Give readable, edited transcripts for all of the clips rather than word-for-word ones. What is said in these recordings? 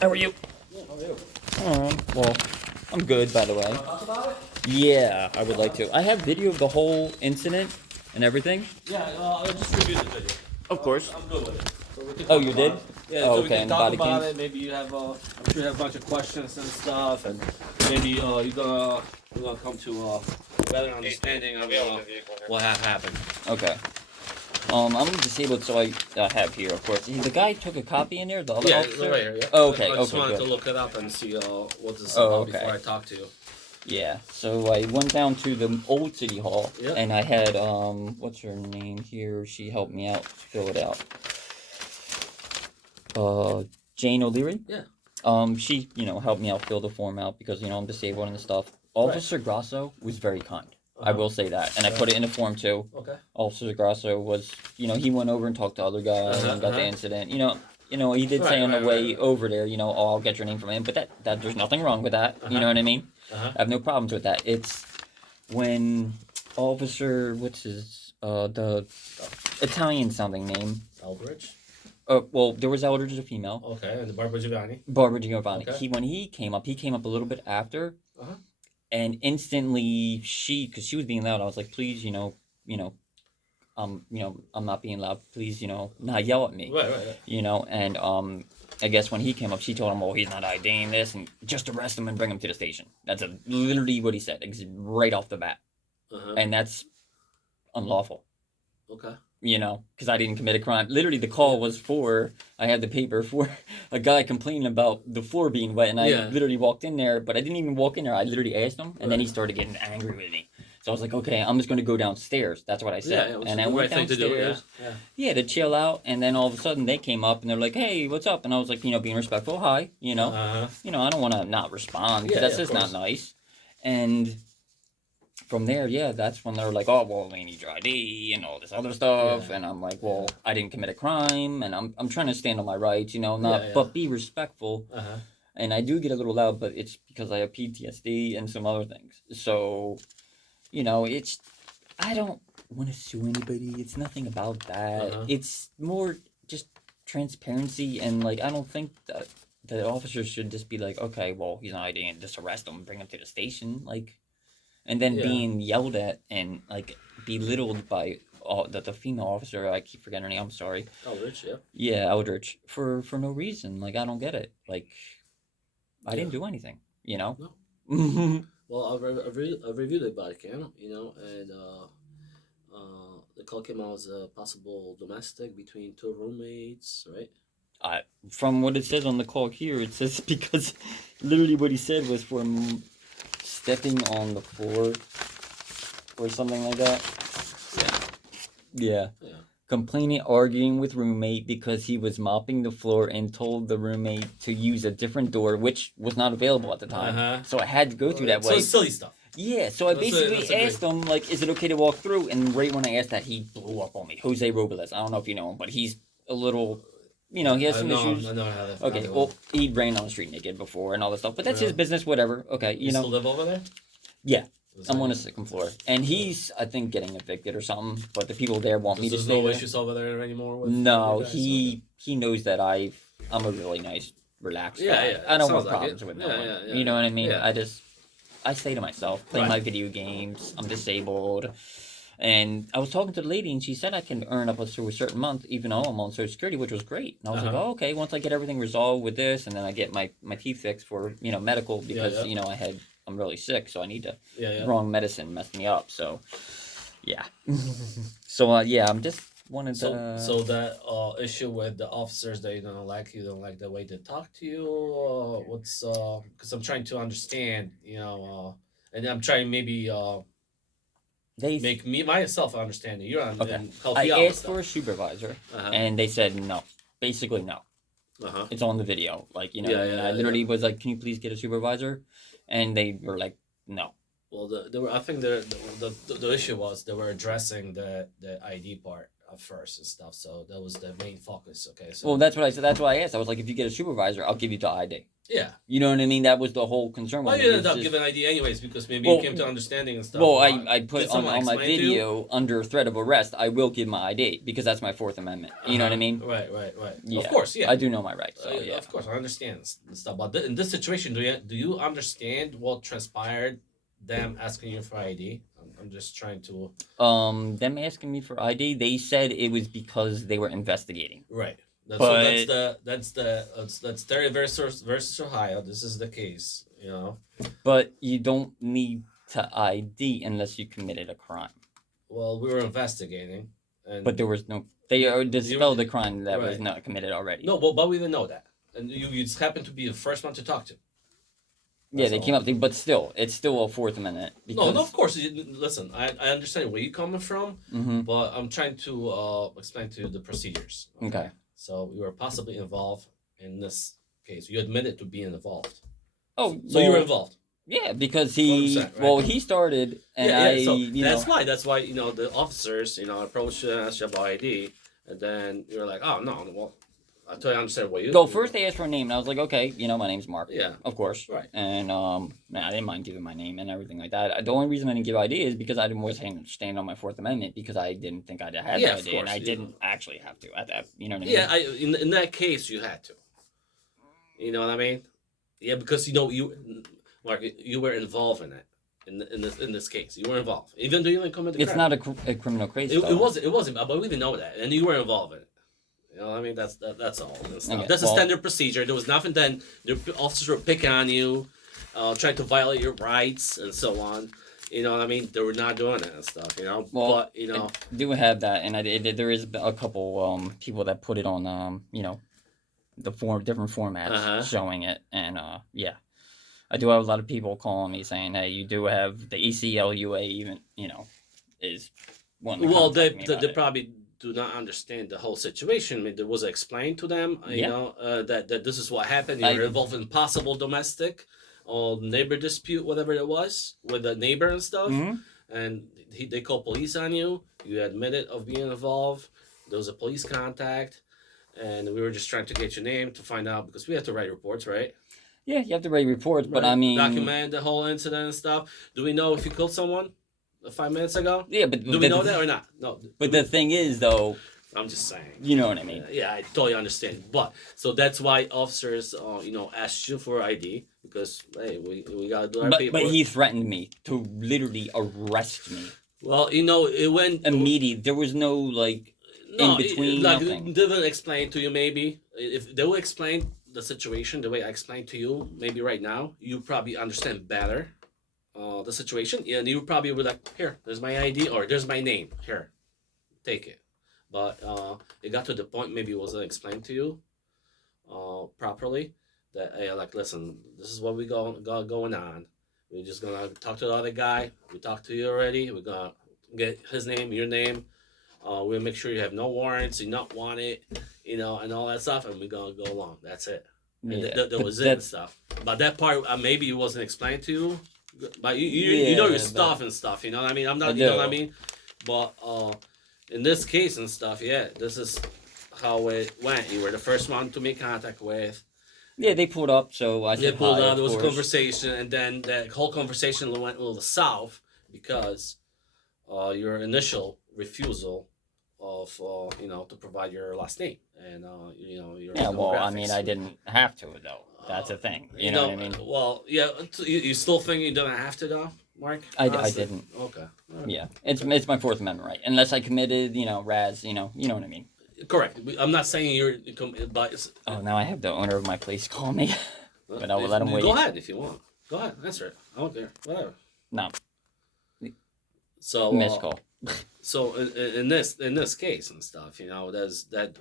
How are you? Yeah, how are you? Well, I'm good, by the way. Talk about it? Yeah, I would like to. I have video of the whole incident and everything. Yeah, I just reviewed the video. Of course. I'm good with it. So we can Oh, talk you about did? it. Yeah, Oh, so we okay, can and the talk body about cams? it. Maybe you have, I'm sure you have a bunch of questions and stuff, and maybe you're gonna come to a better understanding of what happened. Okay. I'm disabled, so I have here, of course. The guy took a copy in there, the other Yeah, officer? right here. Yeah. Oh, okay, I just okay, wanted good. to look it up and see what this is Oh, about okay. before I talk to you. Yeah, so I went down to the old city hall, Yep. and I had, what's her name here? She helped me out, fill it out. Jane O'Leary? Yeah. She, helped me out, fill the form out, because, I'm disabled and stuff. Officer Grasso was very kind. I will say that, and I put it in the form too. Okay. Officer Grasso was, he went over and talked to other guys and got the incident. He did say on the way over there, oh, I'll get your name from him, but that there's nothing wrong with that. You know what I mean? I have no problems with that. It's when Officer, what's his, the Italian sounding name. Eldridge. Well, there was Eldridge, a female. Okay, and the Barbara Giovanni. Barbara Giovanni. Okay. When he came up a little bit after. And instantly, because she was being loud, I was like, please, I'm not being loud. Please, not yell at me. Right. And I guess when he came up, she told him, well, he's not IDing this, and just arrest him and bring him to the station. That's literally what he said, right off the bat. And that's unlawful. Okay. Because I didn't commit a crime. Literally, the call was I had the paper for a guy complaining about the floor being wet, and I literally walked in there, but I didn't even walk in there. I literally asked him, and then he started getting angry with me. So I was like, okay, I'm just going to go downstairs. That's what I said. And I went downstairs, to chill out, and then all of a sudden they came up, and they're like, hey, what's up? And I was like, being respectful, hi, I don't want to not respond, because that's just not nice. And from there, that's when they're like, oh, well, they need your ID and all this other stuff. And I'm like, well, I didn't commit a crime, and I'm trying to stand on my rights, but be respectful. And I do get a little loud, but it's because I have PTSD and some other things. So, I don't want to sue anybody. It's nothing about that. It's more just transparency, and, I don't think that the officers should just be like, okay, well, he's not IDing, and just arrest him and bring him to the station, and then being yelled at and belittled by the female officer. I keep forgetting her name. I'm sorry. Eldridge, yeah. Yeah, Eldridge, for no reason. I don't get it. I didn't do anything. No. Well, I reviewed the body cam, and the call came out as a possible domestic between two roommates, right? From what it says on the call here, it says because literally what he said was for stepping on the floor or something like that. Yeah. Complaining, arguing with roommate because he was mopping the floor and told the roommate to use a different door, which was not available at the time. So I had to go through that way. So silly stuff. Yeah, so I basically asked him, is it okay to walk through? And right when I asked that, he blew up on me. Jose Robles. I don't know if you know him, but he's a little, he has some issues. I know how that. Okay, well, he ran on the street naked before and all this stuff, but that's his business, whatever. Okay, You still live over there? Yeah. I'm on the second floor, and he's, I think, getting evicted or something. But the people there want me to stay. There's no there. issues over there anymore. No, he knows that I'm a really nice, relaxed guy. I don't want problems with no one. You know what I mean? Yeah. I stay to myself, play my video games. I'm disabled, and I was talking to the lady, and she said I can earn up to a certain month, even though I'm on Social Security, which was great. And I was like, oh, okay. Once I get everything resolved with this, and then I get my teeth fixed for medical because I'm really sick, so I need to. Wrong medicine messed me up, so yeah. So I'm just wanted to. So that issue with the officers that you don't like the way they talk to you. What's because I'm trying to understand, and I'm trying maybe make me myself understand it. You're on. Okay. I asked for a supervisor, and they said no. Basically no. It's on the video, I literally was like, "Can you please get a supervisor?" And they were like, "No." Well, I think the issue was they were addressing the ID part at first and stuff, so that was the main focus. Okay, so well, that's what I said. That's why I asked. I was like, "If you get a supervisor, I'll give you the ID." Yeah. You know what I mean? That was the whole concern. Well, with you me. ended up Just, giving ID anyways because maybe well, you came to understanding and stuff. well, I put Did someone on my explain to you? video under threat of arrest. I will give my ID because that's my Fourth Amendment. You know what I mean? Right. Yeah. Of course, yeah. I do know my rights. So yeah. Of course, I understand and stuff. But in this situation, do you understand what transpired? Them asking you for ID. I'm just trying to. Them asking me for ID. They said it was because they were investigating. Right. But That's Terry versus Ohio. This is the case, you know. But you don't need to ID unless you committed a crime. Well, we were investigating, and but there was no. They dispelled the crime that was right. not committed already. No, but we didn't know that, and you just happened to be the first one to talk to. Yeah, they came up, but still, it's still a Fourth Amendment. No, of course. Listen, I understand where you're coming from, but I'm trying to explain to you the procedures. Okay. So you were possibly involved in this case. You admitted to being involved. Oh, so you were involved. Yeah, because he right? He started, and so that's why the officers approached you and asked you about ID, and then you're like, oh no, well. I totally understand what you. So first they asked for a name, and I was like, okay, my name's Mark. Yeah. Of course. Right. And I didn't mind giving my name and everything like that. The only reason I didn't give ID is because I wasn't stand on my Fourth Amendment because I didn't think I had the ID, and I didn't actually have to at that. You know what I mean? Yeah, in that case you had to. You know what I mean? Yeah, because Mark, you were involved in it. In this case, you were involved, even though you didn't commit the crime. It's not a criminal case. It wasn't, but we didn't know that, and you were involved in it. You know what I mean? That's all. Okay, that's a standard procedure. There was nothing then. The officers were picking on you, trying to violate your rights and so on. You know what I mean? They were not doing that and stuff. Well, but I do have that, and there is a couple people that put it on the different formats showing it, and yeah, I do have a lot of people calling me saying, hey, you do have the ACLUA even is one. Well, they probably do not understand the whole situation. I mean, there was explained to them, that this is what happened. You were involved in possible domestic or neighbor dispute, whatever it was, with a neighbor and stuff. And they called police on you. You admitted of being involved. There was a police contact, and we were just trying to get your name to find out because we have to write reports, right? Yeah, you have to write reports, but I mean, document the whole incident and stuff. Do we know if you killed someone 5 minutes ago? Yeah, but do we know that or not? No. But the thing is, though, I'm just saying. You know what I mean? Yeah, I totally understand. But so that's why officers, asked you for ID because hey, we gotta do our paperwork. But he threatened me to literally arrest me. Well, it went immediate. There was no in between. Nothing. Didn't explain to you maybe if they will explain the situation the way I explained to you. Maybe right now you probably understand better. The situation, and you probably were like, here, there's my ID, or there's my name, here, take it. But it got to the point maybe it wasn't explained to you properly that, hey, listen, this is what we got going on. We're just gonna talk to the other guy. We talked to you already. We're gonna get his name, your name. We'll make sure you have no warrants, you're not wanted, and all that stuff, and we're gonna go along. That's it. Yeah, that was it and stuff. But that part maybe it wasn't explained to you. But you know your stuff and stuff, you know what I mean? I'm not, you know what I mean? But in this case and stuff, this is how it went. You were the first one to make contact with. Yeah, they pulled up, so I said They pulled hi, up, there was course. a conversation, and then that whole conversation went a little south because your initial refusal of, to provide your last name and, your I mean, I didn't have to, though. That's a thing. You know what I mean? Well, yeah. You still think you don't have to, though, Mark? I didn't. Okay. Right. Yeah, it's my Fourth Amendment right. Unless I committed, Raz, you know what I mean. Correct. I'm not saying you're biased. Oh, now I have the owner of my place call me, but I will let him wait. Go ahead if you want. Go ahead, answer it. I don't care. Whatever. No. So missed call. So in this case and stuff, there's that.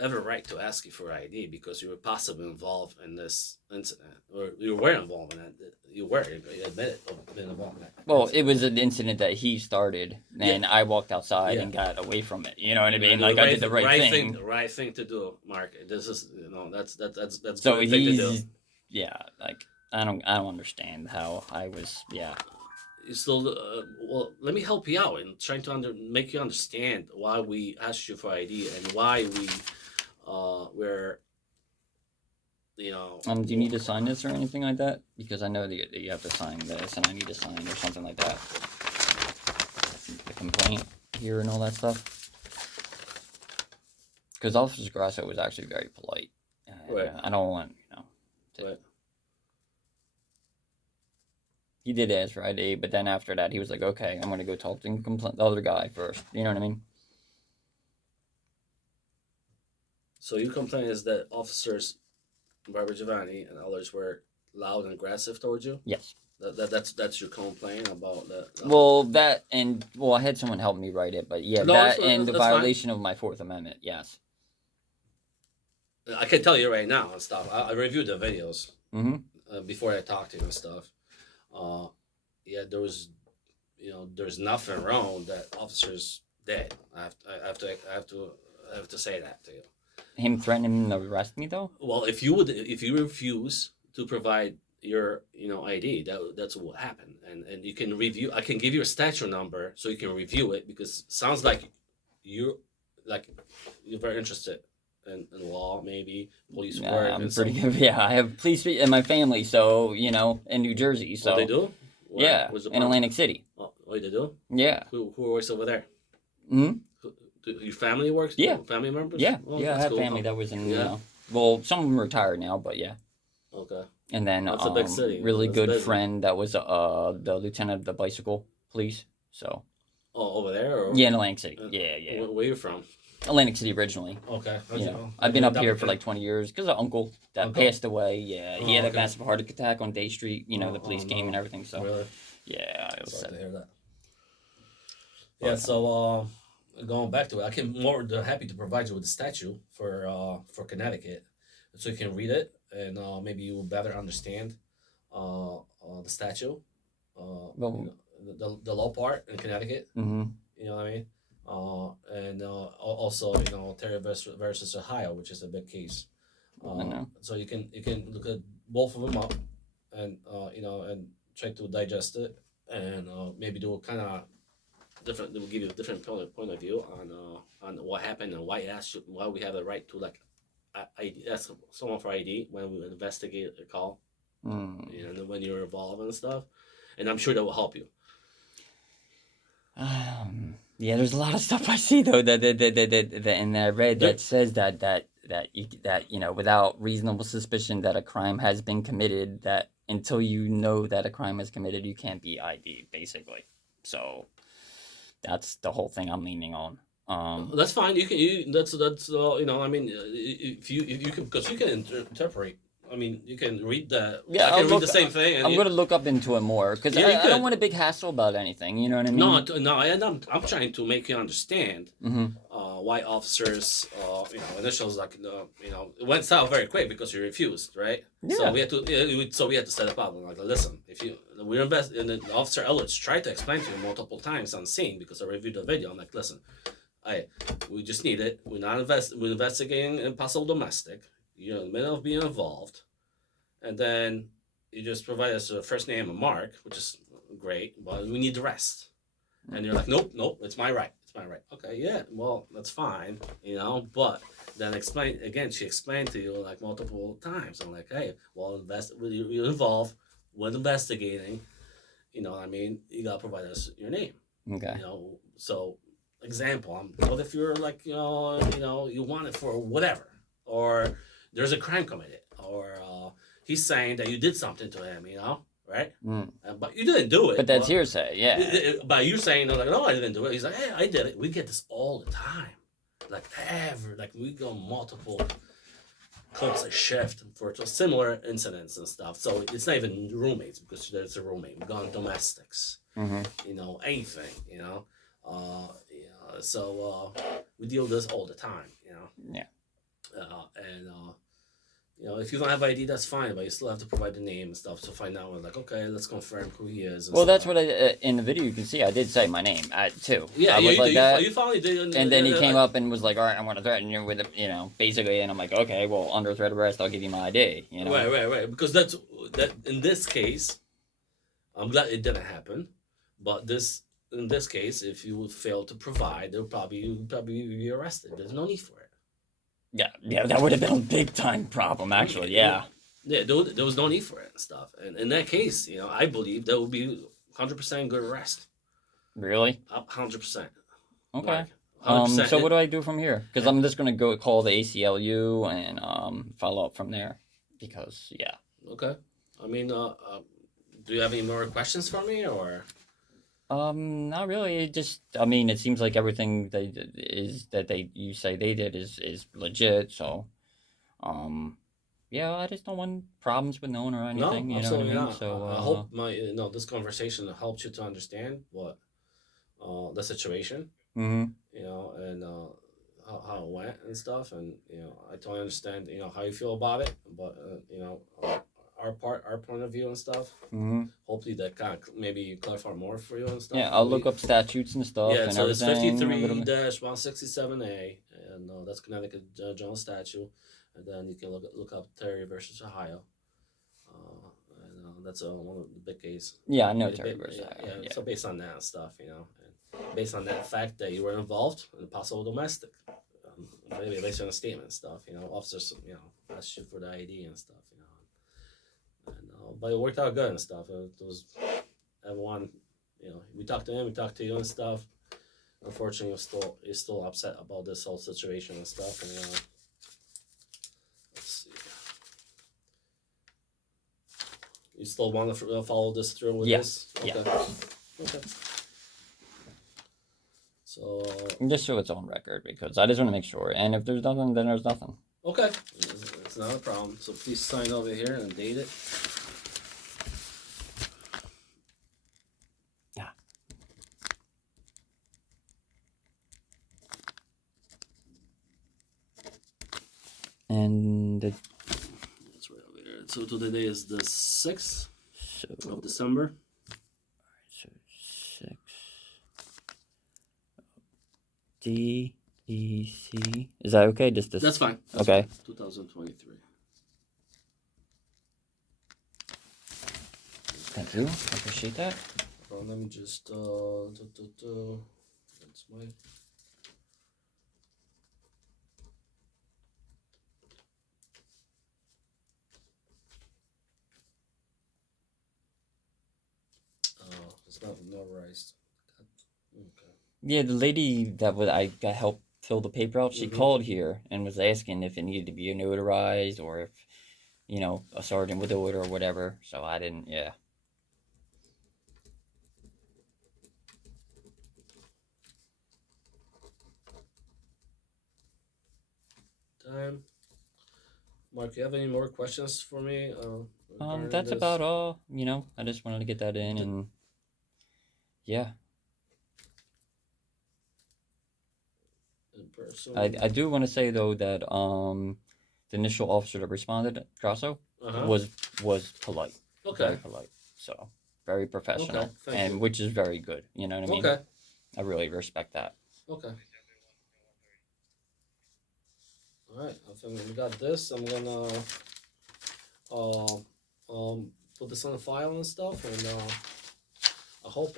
Have a right to ask you for ID because you were possibly involved in this incident, or you were involved in it. You admitted of being involved in it. Well, it was an incident that he started, and I walked outside and got away from it. You know what I mean? I did the right thing. The right thing to do, Mark. This is that's so good thing to do. Yeah, I don't understand how I was. Yeah. You still well, let me help you out in trying to make you understand why we asked you for ID and why we're Do you need to sign this or anything like that? Because I know that you have to sign this, and I need to sign or something like that. The complaint here and all that stuff. Because Officer Grasso was actually very polite. Right. I don't want, Right. He did ask for ID, but then after that, he was like, okay, I'm going to go talk to the other guy first. You know what I mean? So your complaint is that officers, Barbara Giovanni and others, were loud and aggressive towards you? Yes. That's your complaint about that? I had someone help me write it, but yeah, No, the violation of my Fourth Amendment, yes. I can tell you right now and stuff. I reviewed the videos before I talked to you and stuff. There's nothing wrong that officers did. I have to say that to you. Him threatening to arrest me, though? Well, if you refuse to provide your ID, that's what will happen, and you can review. I can give you a statute number so you can review it, because it sounds like you're very interested in law, maybe police work. I'm pretty good. Yeah, I have police in my family, so in New Jersey. So what they do? Yeah, in Atlantic City. Oh, what they do? Yeah. Who works over there? Hmm. Your family works? Yeah. Family members? Yeah. Oh, I have cool. family that was in. Yeah. Some of them retired now, but yeah. Okay. And then That's a big city. Really That's good busy. friend that was the lieutenant of the bicycle police. So. Oh, over there? Or? Yeah, in Atlantic City. Yeah. Where you from? Atlantic City originally. Okay. I've been up here for like 20 years because of uncle that passed away. Yeah, he had a okay. massive heart attack on Day Street. The police came and everything. So really? Yeah, it was Sorry sad. to hear that. Yeah. So going back to it, I can more than happy to provide you with the statute for Connecticut, so you can read it and maybe you will better understand the statute. The law part in Connecticut. Mm-hmm. You know what I mean? And also, Terry versus Ohio, which is a big case. So you can look at both of them up, and and try to digest it, and maybe do a kind of different. They will give you a different point of view on what happened and why we have the right to ask someone for ID when we investigate a call, and when you're involved and stuff. And I'm sure that will help you. Yeah, there's a lot of stuff I see though that and I read that says that without reasonable suspicion that a crime has been committed, that until you know that a crime is committed, you can't be ID'd, basically. So that's the whole thing I'm leaning on. That's fine. You can. That's I mean, if you can, because you can interpret. I mean, you can read the. Yeah, I can read the same thing. I'm going to look up into it more because I don't want a big hassle about anything. You know what I mean? No, and I'm trying to make you understand why officers, initials it went south very quick because you refused, right? Yeah. So we had to set up. Like, listen, if we invest, and the officer Ellis tried to explain to you multiple times on scene because I reviewed the video. I'm like, listen, we just need it. We're investigating a possible domestic. You're in the middle of being involved, and then you just provide us a first name and mark, which is great, but we need the rest. And you're like, nope, it's my right. It's my right. Okay, yeah, well, that's fine, but then she explained to you like multiple times. I'm like, hey, well, you're involved with investigating, what I mean, you gotta provide us your name. Okay. So example, what if you're like, you want it for whatever, or there's a crime committed, or he's saying that you did something to him, right? But you didn't do it. But that's hearsay, yeah. But you're saying, no, I didn't do it. He's like, hey, I did it. We get this all the time. We go multiple clips a shift for similar incidents and stuff. So it's not even roommates, because there's a roommate. We've gone domestics, anything, So we deal with this all the time, Yeah. If you don't have ID, that's fine, but you still have to provide the name and stuff to find out. Like, okay, let's confirm who he is. Well, that's what in the video you can see. I did say my name too. Yeah, I was like that. You finally did. And then he came up and was like, "All right, I'm going to threaten you with basically." And I'm like, "Okay, well, under threat of arrest, I'll give you my ID." Right. Because that in this case, I'm glad it didn't happen, but in this case, if you would fail to provide, you'll probably be arrested. There's no need for it. Yeah, that would have been a big time problem, actually. Yeah. Yeah, there was no need for it and stuff. And in that case, I believe that would be 100% good arrest. Really? 100%. Okay. Like, 100%. So what do I do from here? Because I'm just gonna go call the ACLU and follow up from there. Because yeah. Okay. I mean, do you have any more questions for me, or? Not really. It just, I mean, it seems like everything they did is that you say they did is legit. So, yeah, I just don't want problems with no one or No, anything. You know what I absolutely mean? not. So, I hope this conversation helps you to understand what the situation, mm-hmm. And how it went and stuff, and I totally understand how you feel about it, but our point of view and stuff. Mm-hmm. Hopefully that kind of maybe clarify more for you and stuff. Yeah, I'll look up statutes and stuff. Yeah, and so it's everything. 53-167A, and that's Connecticut General Statute, and then you can look up Terry versus Ohio. And that's one of the big cases. Yeah, I know Terry versus Ohio. Yeah. So based on that and stuff, and based on that fact that you were involved in a possible domestic, maybe based on a statement and stuff, officers, asked you for the ID and stuff, and but it worked out good and stuff. It was everyone, we talked to him, we talked to you and stuff. Unfortunately, he's still upset about this whole situation and stuff, and let's see. You still want to follow this through with this? Okay. Yeah. Okay. So just so it's on record, because I just want to make sure. And if there's nothing, then there's nothing. Okay, it's not a problem. So please sign over here and date it. Yeah. And that's right over here. So today is the 6th of December. So 6. DEC. Is that okay? Just this. That's fine. That's okay. Fine. 2023. Thank you. I appreciate that. Let me just that's my. It's not notarized. Okay. Yeah, the lady that I got help fill the paper out, she called here and was asking if it needed to be notarized or if, a sergeant would do it or whatever. So I didn't, yeah. Time. Mark, you have any more questions for me? That's this? About all. I just wanted to get that in, and yeah. I do want to say though that the initial officer that responded, Grasso, was polite. Okay. Very polite. So very professional, okay. and which is very good. You know what I mean? Okay. I really respect that. Okay. All right, I think we got this. I'm gonna put this on the file and stuff, and I hope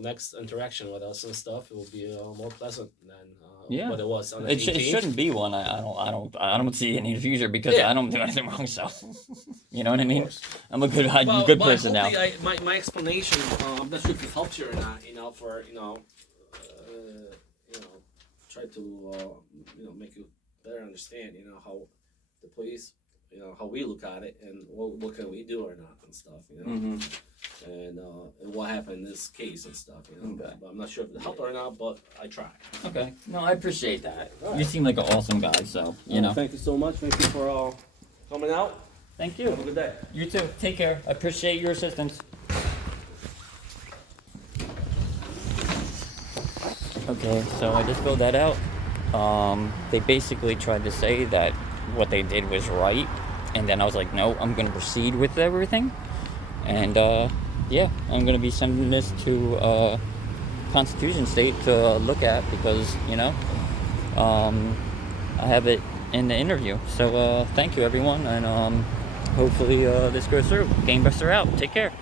next interaction with us and stuff it will be more pleasant than what it was on the 18th. It shouldn't be one. I don't see any in the future because I don't do anything wrong. So you know what I mean. I'm a good person now. My explanation. I'm not sure if it helps you or not. Try to make you better understand, how the police, how we look at it and what can we do or not and stuff, and what happened in this case and stuff, Okay. But I'm not sure if it helped or not, but I tried. Okay. No, I appreciate that. Right. You seem like an awesome guy, so, Thank you so much. Thank you for coming out. Thank you. Have a good day. You too. Take care. I appreciate your assistance. Okay, so I just filled that out. They basically tried to say that what they did was right, and then I was like, no, I'm going to proceed with everything, and I'm going to be sending this to Constitution State to look at because, I have it in the interview. So thank you, everyone, and hopefully this goes through. Game Buster out. Take care.